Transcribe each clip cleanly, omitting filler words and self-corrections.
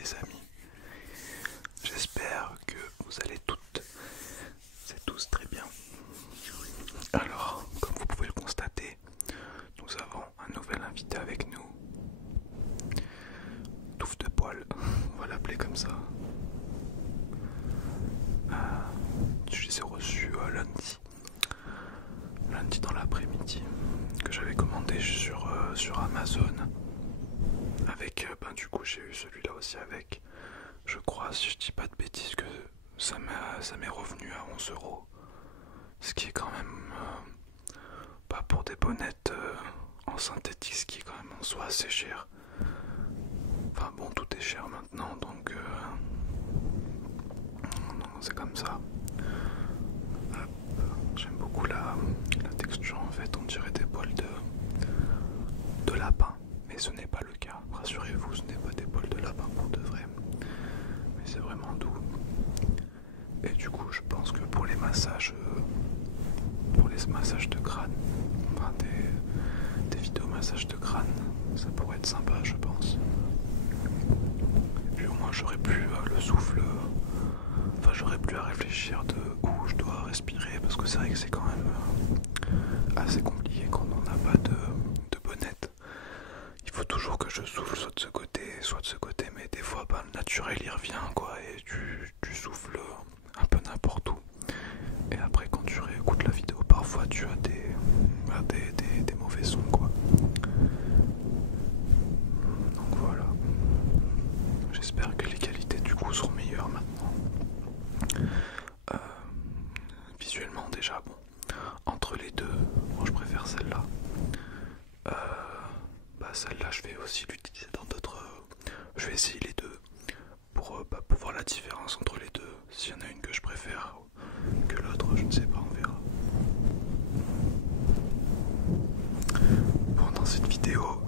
les amis. J'espère que vous allez toutes et tous très bien. Alors, comme vous pouvez le constater, nous avons un nouvel invité avec nous. Touffe de poil, on va l'appeler comme ça. Je les ai reçus lundi dans l'après-midi, que j'avais commandé sur Amazon. Avec, du coup j'ai eu celui-là aussi avec, je crois, si je dis pas de bêtises, que ça m'est revenu à 11 €. Ce qui est quand même, pas pour des bonnettes en synthétique, ce qui est quand même en soi assez cher. Enfin bon, tout est cher maintenant, donc c'est comme ça. J'aime beaucoup la texture, en fait, on dirait des poils de lapin, mais ce n'est pas le cas, rassurez-vous, ce n'est pas des poils de lapin pour de vrai, mais c'est vraiment doux. Et du coup je pense que pour les massages de crâne, enfin des vidéos massages de crâne, ça pourrait être sympa, je pense. Et puis au moins j'aurais plus le souffle, enfin j'aurais plus à réfléchir de où je dois respirer, parce que c'est vrai que c'est quand même assez compliqué quand on n'a pas de bonnette. Il faut toujours que je souffle soit de ce côté, soit de ce côté, mais des fois le naturel il revient quoi, et tu souffles un peu n'importe où. Et après quand tu réécoutes la vidéo, parfois tu as des mauvais sons quoi. Donc voilà. J'espère que les qualités du coup seront meilleures maintenant. Visuellement déjà bon. Entre les deux, moi je préfère celle-là. Celle-là je vais aussi l'utiliser dans d'autres. Je vais essayer les deux pour voir la différence entre les deux. S'il y en a une que je préfère que l'autre, je ne sais pas, on verra. Bon, dans cette vidéo,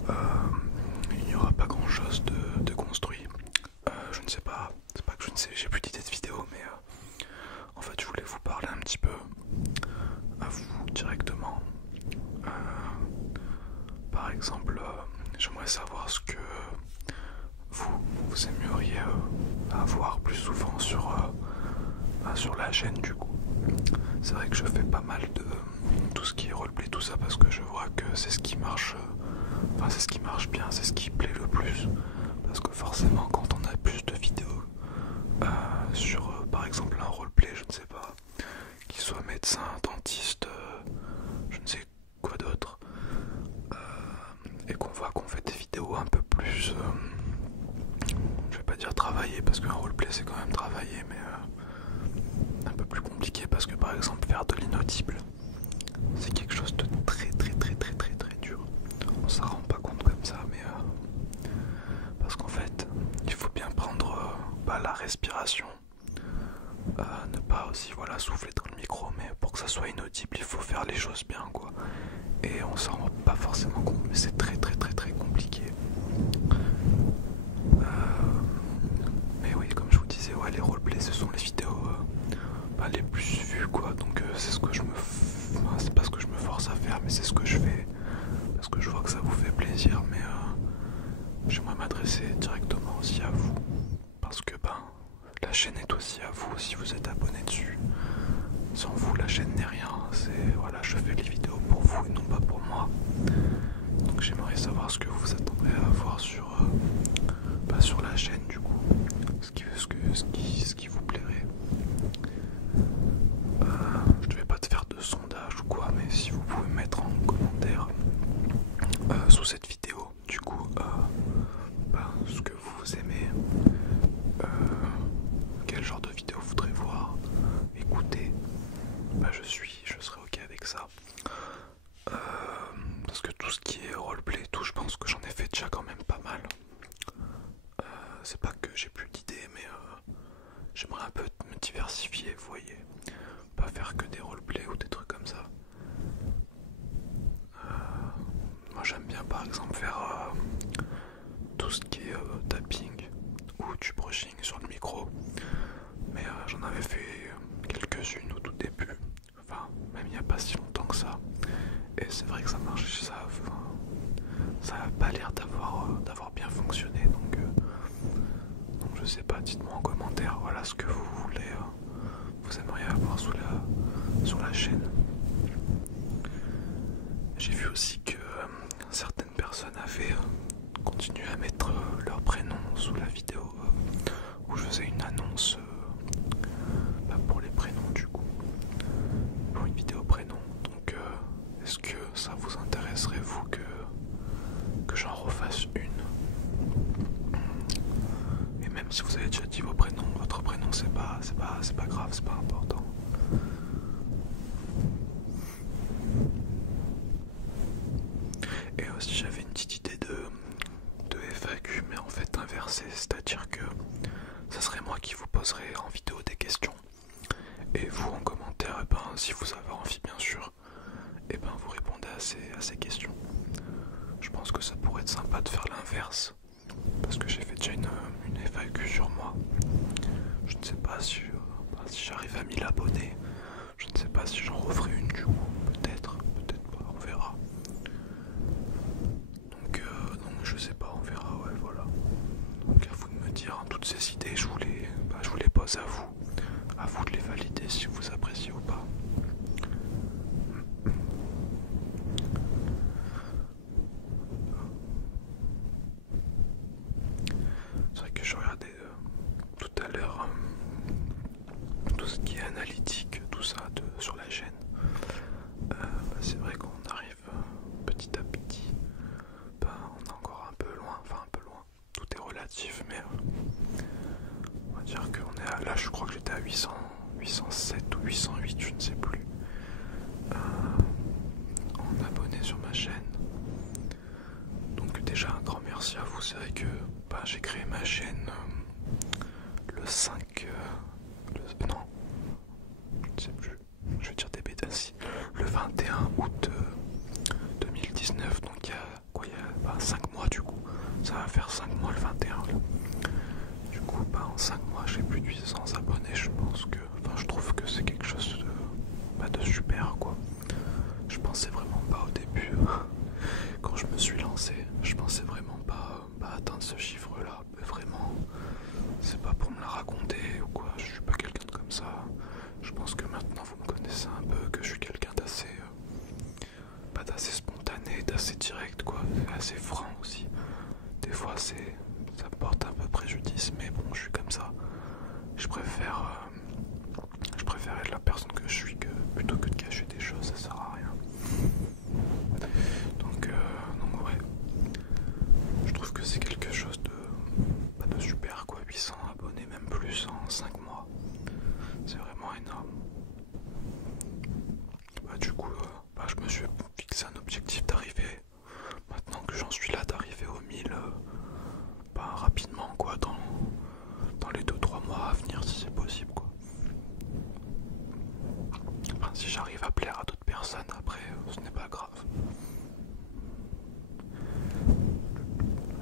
il n'y aura pas grand chose de construit. Je ne sais pas, c'est pas que je ne sais, j'ai plus d'idées de vidéo, mais en fait je voulais vous parler un petit peu à vous directement. Par exemple, j'aimerais savoir ce que vous aimeriez avoir plus souvent sur la chaîne du coup. C'est vrai que je fais pas mal de tout ce qui est roleplay, tout ça, parce que je vois que c'est ce qui marche, c'est ce qui marche bien, c'est ce qui plaît le plus. Parce que forcément quand on a plus de vidéos sur par exemple un roleplay, je ne sais pas, qu'il soit médecin, dentiste, je ne sais quoi d'autre, et qu'on voit qu'on fait des vidéos un peu plus, je vais pas dire travailler, parce qu'un roleplay c'est quand même travailler, mais un peu plus compliqué, parce que par exemple faire de l'inaudible, c'est quelque chose de très dur. On s'en rend pas compte comme ça, mais parce qu'en fait il faut bien prendre la respiration, ne pas aussi souffler dans le micro, mais pour que ça soit inaudible il faut faire les choses bien quoi. Et on s'en rend pas forcément compte, mais c'est très compliqué. Mais oui, comme je vous disais, les roleplays ce sont les vidéos les plus vues quoi, donc c'est ce que c'est pas ce que je me force à faire, mais c'est ce que je fais parce que je vois que ça vous fait plaisir. Mais j'aimerais m'adresser directement aussi à vous, parce que la chaîne est aussi à vous si vous êtes abonné dessus. Sans vous la chaîne n'est rien, je fais les vidéos pour vous et non pas pour moi. Donc j'aimerais savoir ce que vous attendrez à voir sur la chaîne du coup, ce qui vous plairait. Je ne vais pas te faire de sondage ou quoi, mais si vous pouvez mettre en commentaire sous cette vidéo du coup ce que vous aimez, quel genre de vidéo vous voudrez voir, écouter, je serai ok avec ça. Parce que tout ce qui est roleplay, tout, je pense que j'en ai fait déjà quand même pas mal. C'est pas que j'ai plus d'idées, mais j'aimerais un peu me diversifier, vous voyez. Pas faire que des roleplays ou des trucs comme ça. Moi j'aime bien par exemple faire tout ce qui est tapping ou du brushing sur le micro. Mais j'en avais fait quelques-unes au tout début. Enfin, même il n'y a pas si longtemps que ça. Et c'est vrai que ça marche, ça n'a pas l'air d'avoir bien fonctionné, donc sais pas, dites-moi en commentaire, voilà ce que vous voulez, vous aimeriez avoir sur la chaîne. J'ai vu aussi que certaines personnes avaient continué à mettre leur prénom sous la vidéo où je faisais une annonce pour les prénoms du coup, pour une vidéo prénom. Donc est-ce que ça vous intéresserait vous que j'en refasse une? Et même si vous avez déjà dit vos prénoms, votre prénom c'est pas grave, c'est pas important. Et aussi j'avais une petite idée de FAQ, mais en fait inversée, c'est-à-dire que ça serait moi qui vous poserai en vidéo des questions et vous en commentaire, et si vous avez envie bien sûr, et vous répondez à ces questions. Je pense que ça pourrait être sympa de faire l'inverse, parce que j'ai fait déjà une FAQ sur moi. Je ne sais pas si j'arrive à 1000 abonnés, je ne sais pas si j'en referai une du coup, peut-être pas, on verra. Donc je sais pas, on verra, ouais, voilà. Donc à vous de me dire, toutes ces idées, je vous les pose à vous de les valider si vous appréciez ou pas. C'est vrai que je regardais tout à l'heure tout ce qui est analytique, tout ça sur la chaîne. C'est vrai qu'on arrive petit à petit, on est encore un peu loin, tout est relatif, mais on va dire qu'on est là, je crois que j'étais à 807 ou 808, je ne sais plus, en abonnés sur ma chaîne. Donc déjà un grand merci à vous. C'est vrai que j'ai créé ma chaîne le 5 non, je ne sais plus, je vais dire des bêtises, le 21 août 2019, donc il y a 5 mois du coup, ça va faire 5 mois le 21 là. Du coup en 5 mois j'ai plus de 800 abonnés. Je pense que, je trouve que c'est quelque chose de super quoi. Je pensais vraiment pas au début quand je me suis lancé, je pensais vraiment pas atteindre ce chiffre là, mais vraiment c'est pas pour me la raconter ou quoi, je suis pas quelqu'un de comme ça. Je pense que maintenant vous me connaissez un peu, que je suis quelqu'un d'assez d'assez spontané, d'assez direct quoi, assez franc aussi. Des fois ça me porte un peu préjudice, mais bon, je suis comme ça. Je préfère être la personne que je suis plutôt que de cacher des choses, ça sert à rien. Donc ouais, je trouve que c'est quelque chose de super quoi, 800 abonnés, même plus en 5 mois, c'est vraiment énorme. Du coup je me suis fixé un objectif d'arriver, maintenant que j'en suis là, d'arriver aux 1000 rapidement quoi, dans les 2-3 mois à venir si c'est possible quoi. Si j'arrive à plaire à d'autres personnes après, ce n'est pas grave.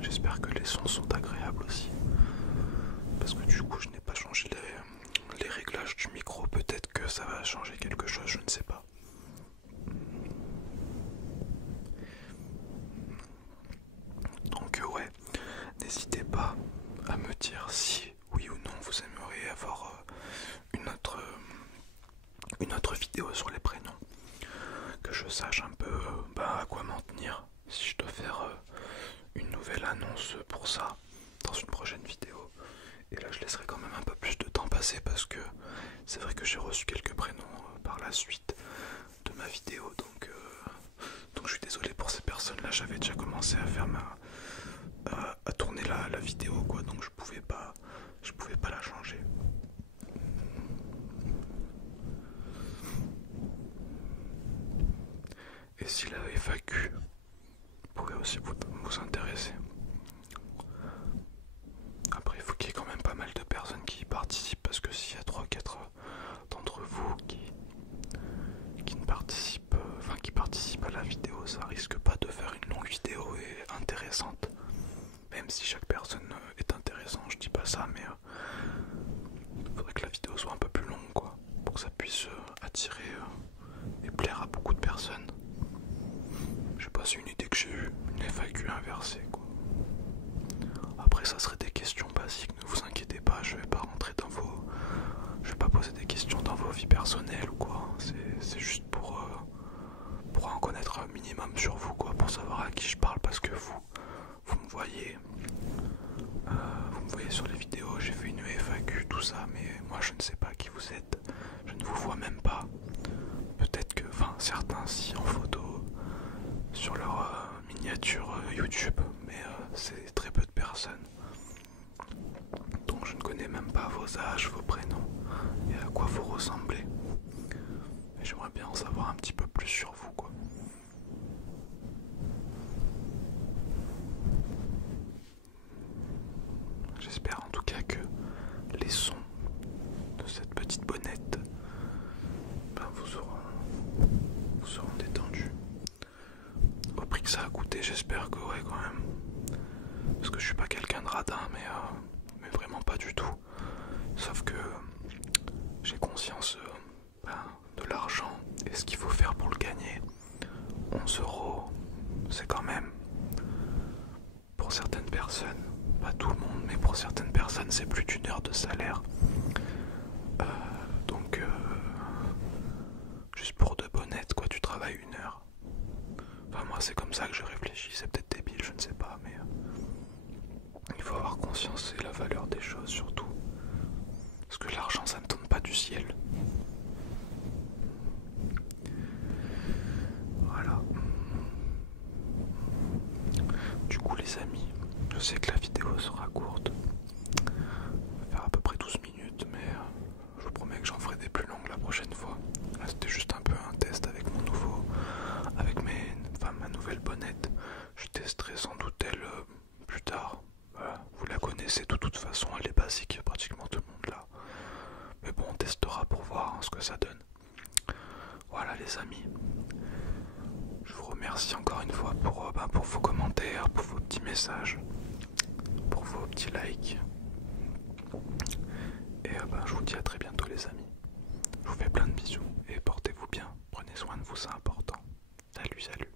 J'espère que les sons sont agréables aussi, parce que du coup je n'ai pas changé les réglages du micro. Peut-être que ça va changer quelque chose, je ne sais pas. Donc ouais, n'hésitez pas à me dire si oui ou non vous aimeriez avoir une autre vidéo sur les prénoms, que je sache un peu à quoi m'en tenir, si je dois faire une nouvelle annonce pour ça dans une prochaine vidéo. Et là je laisserai quand même un peu plus de temps passer, parce que c'est vrai que j'ai reçu quelques prénoms par la suite de ma vidéo, donc je suis désolé pour ces personnes là. J'avais déjà commencé à faire à tourner la vidéo quoi, donc je pouvais pas la changer. Et si la FAQ pourrait aussi vous intéresser. Après il faut qu'il y ait quand même pas mal de personnes qui y participent, parce que s'il y a 3-4 d'entre vous qui ne participent, qui participent à la vidéo, ça risque pas de faire une longue vidéo et intéressante. Même si chaque personne est intéressante, je dis pas ça, mais il faudrait que la vidéo soit un peu plus longue quoi, pour que ça puisse attirer et plaire à beaucoup de personnes. Je sais pas, c'est une idée que j'ai eue, une FAQ inversée quoi. Après ça serait des questions basiques, ne vous inquiétez pas. Vous me voyez sur les vidéos, j'ai fait une FAQ, tout ça, mais moi je ne sais pas qui vous êtes, je ne vous vois même pas. Peut-être que, enfin certains si en photo sur leur miniature YouTube, mais c'est très peu de personnes. Donc je ne connais même pas vos âges, vos prénoms et à quoi vous ressemblez. Et j'aimerais bien en savoir un petit peu plus sur vous, quoi. J'espère en tout cas que les sons de cette petite bonnette vous seront détendus. Au prix que ça a coûté, j'espère que ouais quand même. Parce que je suis pas quelqu'un de radin, mais vraiment pas du tout. Sauf que j'ai conscience de l'argent et ce qu'il faut faire pour le gagner. 11 €, c'est quand même, pour certaines personnes, pas tout le monde, mais pour certaines personnes, c'est plus d'une heure de salaire. Donc, juste pour 2 bonnettes, quoi, tu travailles 1 heure. Enfin, moi, c'est comme ça que je réfléchis, c'est peut-être débile, je ne sais pas, mais il faut avoir conscience et la valeur des choses, surtout. Parce que l'argent, ça ne tombe pas du ciel. Voilà. Du coup, les amis, je sais que la vidéo sera courte. Elle va faire à peu près 12 minutes, mais je vous promets que j'en ferai des plus longues la prochaine fois. Là, c'était juste un peu un test avec ma nouvelle bonnette. Je testerai sans doute elle plus tard. Voilà. Vous la connaissez de toute façon, elle est basique, pratiquement tout le monde là. Mais bon, on testera pour voir ce que ça donne. Voilà les amis. Je vous remercie encore une fois pour vos commentaires, pour vos petits messages, pour vos petits likes. Et je vous dis à très bientôt les amis. Je vous fais plein de bisous et portez-vous bien. Prenez soin de vous, c'est important. Salut, salut.